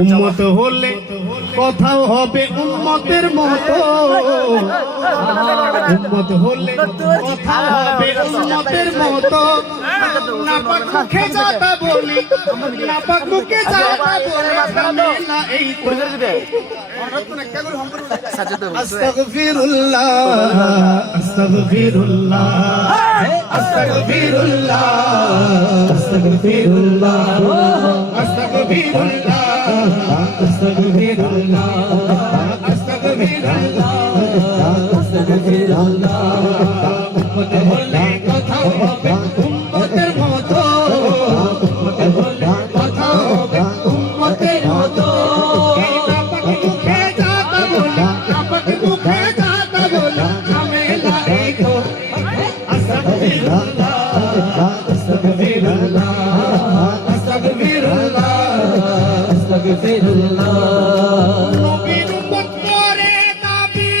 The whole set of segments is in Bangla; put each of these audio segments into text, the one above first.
উম্মত হলে কথাও হবে উম্মতের মতো, উম্মত হলে কথাও হবে উম্মতের মতো। নাপাক মুখে যাতা বলি, নাপাক মুখে যাতা বলি, ঝামেলা এই তো। আস্তাগফিরুল্লাহ আস্তাগফিরুল্লাহ আস্তাগফিরুল্লাহ আস্তাগফিরুল্লাহ আস্তাগফিরুল্লাহ আস্তাগফিরুল্লাহ আস্তাগফিরুল্লাহ আস্তাগফিরুল্লাহ। উম্মত হলে কথা হবে উম্মতের মতো, উম্মত হলে কথা হবে উম্মতের মতো। নাপাক মুখে যাতা বলি, নাপাক মুখে যাতা বলি, ঝামেলা এই তো। আস্তাগফিরুল্লাহ আস্তাগফিরুল্লাহ আস্তাগফিরুল্লাহ আস্তাগফিরুল্লাহ। নবীর উম্মত করে দাবি,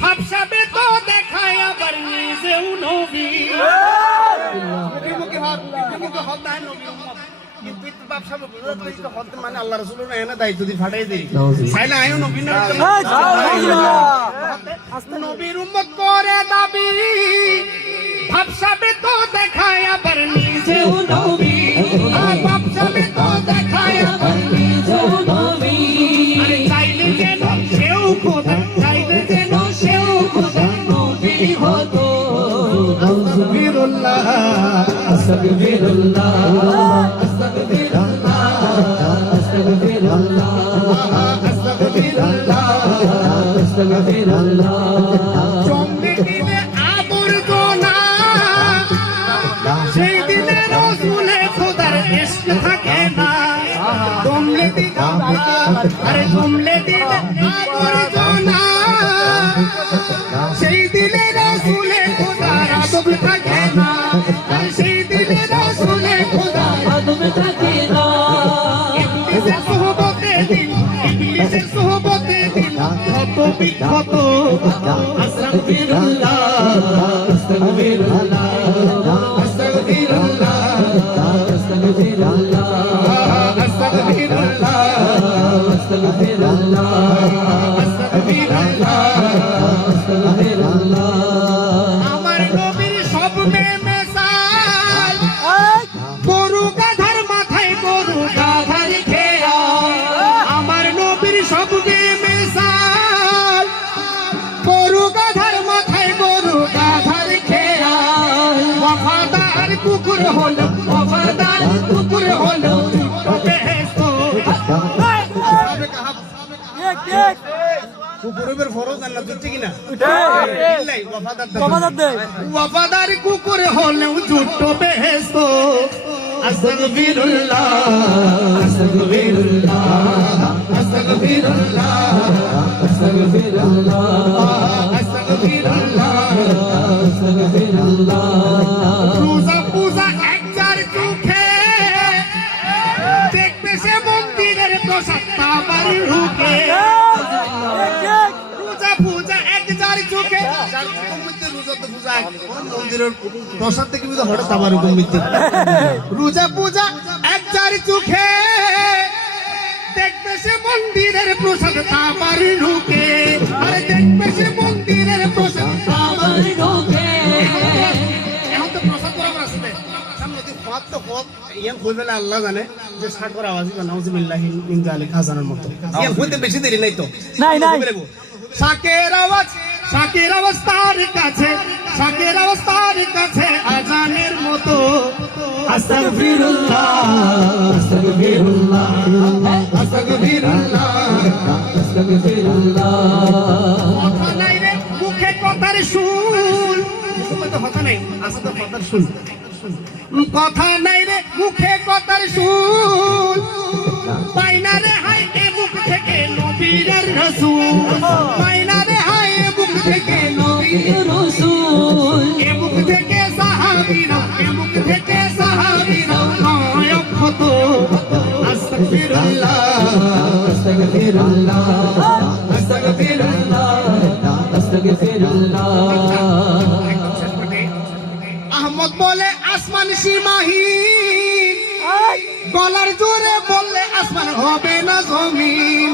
ভাবসাবে তো দেখায় আবার নিজেও নবী। মুখে হক না নবী উম্মত, কিন্তু ভাবসাবে তো হক মানে আল্লাহ রাসূলের এনে দায়িত্ব দি ফাটাই দেই। সাইলা আয়ো নবী না নবীর উম্মত করে দাবি, ভাবসাবে তো দেখায় আবার নিজেও নবী। ভাবসাবে তো দেখায় আবার নিজেও নবী। আরে চাইলে যেন সেও খোদা, চাইলে যেন সেও খোদা নবী হতো। আস্তাগফিরুল্লাহ আস্তাগফিরুল্লাহ আস্তাগফিরুল্লাহ আস্তাগফিরুল্লাহ আস্তাগফিরুল্লাহ আস্তাগফিরুল্লাহ। জমে দিলে আবর্জনা, সেই দিনে রাসূলে খোদার ইশক থাকে না। জমলে দিলে আরে জমলে দিলে আবর্জনা, সেই দিনে রাসূলে খোদার আদব থাকে না। সেই দিনে রাসূলে খোদার আদব থাকে না। ইবলিসের সোহবতে দিন, ইবলিসের সোহবতে দিন কত বিখ্যাত। আস্তাগফিরুল্লাহ আস্তাগফিরুল্লাহ আস্তাগফিরুল্লাহ আস্তাগফিরুল্লাহ আস্তাগফিরুল্লাহ আস্তাগফিরুল্লাহ আস্তাগফিরুল্লাহ আস্তাগফিরুল্লাহ। আমার নবীর সব মেসাল, গরু গাধার মাথায় গরু গাধার খেয়া। আমার নবীর সব মেসাল, গরু গাধার মাথায় গরু গাধার খেয়া। ওয়াফাদার কুকুর হলো, ওয়াফাদার কুকুর হলো বেহেশত। কুকুরের ফরজ জান্নাত ঠিক না? ওয়াফাদার কুকুর হলেও জুট বেহেশত। আস্তাগফিরুল্লাহ আস্তাগফিরুল্লাহ আস্তাগফিরুল্লাহ আস্তাগফিরুল্লাহ আস্তাগফিরুল্লাহ আস্তাগফিরুল্লাহ। পূজা পূজা একজার চোখে দেখবে সে মন্দিরের প্রসাদ তাবার ঢুকে। পূজা পূজা একজার চোখে, মন্দিরের প্রসাদ থেকে হঠাৎ আবার রোজা পূজা একজার চোখে দেখবে সে মন্দিরের প্রসাদ তাবার ঢুকে। আরে দেখবে সে মন্দিরের প্রসাদ তাবার ঢুকে। এখন তো প্রসাদ করা আসবে সামনে হক তো হক ইয়ান কইবে না আল্লাহ জানে যে সাকর আওয়াজ নাউজুবিল্লাহি মিন যালিক হাসানের মতো। ইয়ান কইতে বেশি দেরি নাই তো, নাই নাই শাকের আওয়াজ, শাকের আওয়াজ তার কাছে, শাকের আওয়াজ তার কাছে আজানের মতো। আস্তাগফিরুল্লাহ আস্তাগফিরুল্লাহ আস্তাগফিরুল্লাহ আস্তাগফিরুল্লাহ। কথা নাই রে মুখে কথার সুর, কথা নাই আসলে কথার সুর। কথা নাই রে মুখে কথার সুর, পাই না রে হাই এ মুখ থেকে নবীর রাসূল। পাই না রে হাই এ মুখ থেকে নবীর রাসূল। এ মুখ থেকে সাহাবীরা, এ মুখ থেকে সাহাবীরা নায়ক হতো। আস্তাগফিরুল্লাহ আস্তাগফিরুল্লাহ আস্তাগফিরুল্লাহ আস্তাগফিরুল্লাহ। আহমদ বলে আসমান সীমাহীন, গলার জোরে বললে হবে না জমিন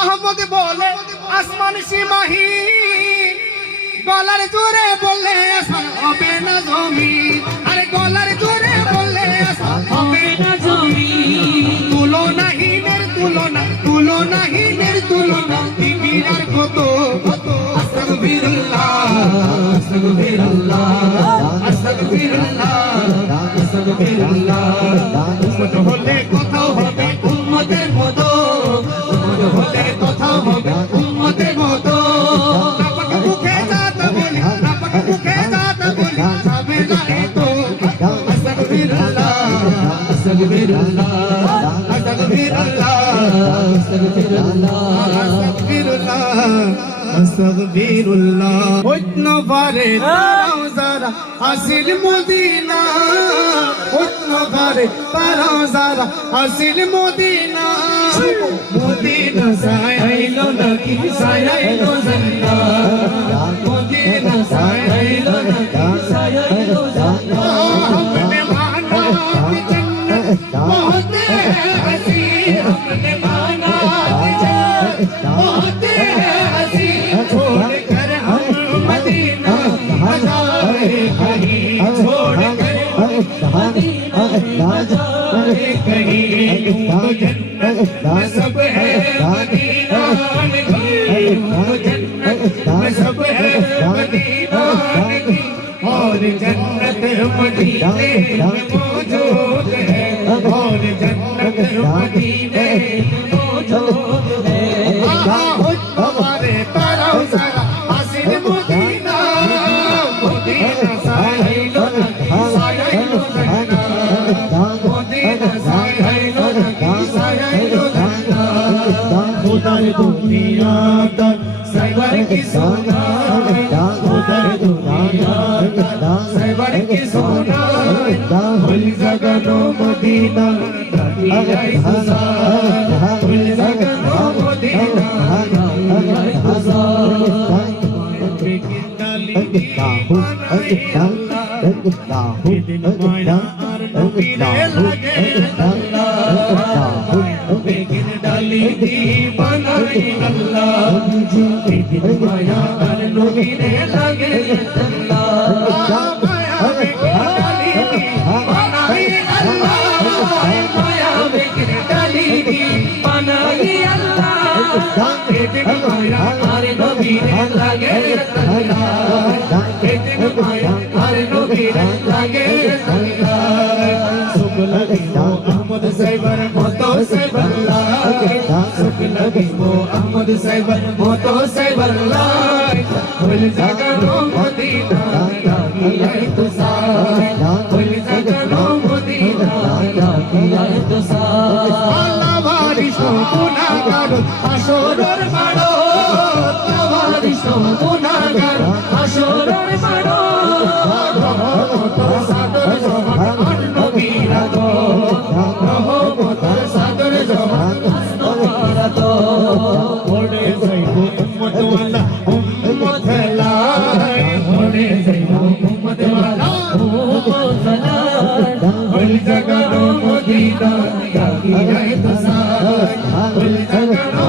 আহমদ বলে আসমান সীমাহীন গলার জোরে বললে আসমান হবে না জমিন আরে গলার জোরে বললে আসমান হবে না জমিন তুলনাহীনের তুলনা দিবিরার কত আস্তাগফিরুল্লাহ আস্তাগফিরুল্লাহ আস্তাগফিরুল্লাহ আস্তাগফিরুল্লাহ উম্মত হলে কোথাও হবে উম্মতের মতো উম্মত হলে কোথাও হবে উম্মতের মতো নাপাক মুখে যাত বলি সবে না এতো আস্তাগফিরুল্লাহ আস্তাগফিরুল্লাহ আস্তাগফিরুল্লাহ আস্তাগফিরুল্লাহ উতন পারে তারাও যারা আসিল মদিনা উতন পারে তারাও যারা আসিল মদিনা মদিনা সাইলো নাকি সাইলো জান্নাত মদিনা সাইলো নাকি সাইলো জান্নাত हमने माना कि जन्नत बहुत हसी हमने माना कि जन्नत बहुत हसी छोड़ कर हम मदीना जाए कहीं छोड़ कर मदीना जाए कहीं तो जन्नत में सब है मदीना नहीं तो जन्नत में सब है मदीना नहीं और जन्नत मदीने में मौजूद है और जन्नत मदीने में मौजूद है हमारे तरफ सारा हासिल मदीना मदीना साहिलो नकी साहिलो जन्नत मदीना साहिलो नकी साहिलो जन्नत उधर दुनिया तक सरवर की सोना उधर दुनिया सरवर की सोना फुल जगनो मदीना आई खुदा फुल जगनो मदीना आई खुदा बेकिन डाली दी बनाई अल्लाह दिन माया और नबी रे लगे अल्लाह बेकिन डाली दी बनाई अल्लाह दिन माया और नबी रे लगे अल्लाह अहमद साइबर मोतो साइबर सुख लगी वो अहमद साइबर मोतो साइबर फुल जगनो मदीना लागी आई तो फुल जगनो मदीना लागी आई तो अल्लाह बारिशो गुनाहगार আসরের মাড়ো বারিশো গুনাহগার আসরের মাড়ো রহমতের সাগর জবান নবীরা গো রহমতের সাগর জবান নবীরা গো ওড়ে যাইবো উম্মত ওয়ালা উম্মত লাই ওড়ে যাইবো উম্মত ওয়ালা উম্মত লাই ফুল জগনো মদিনা লাকি আই তো ফুল জগনো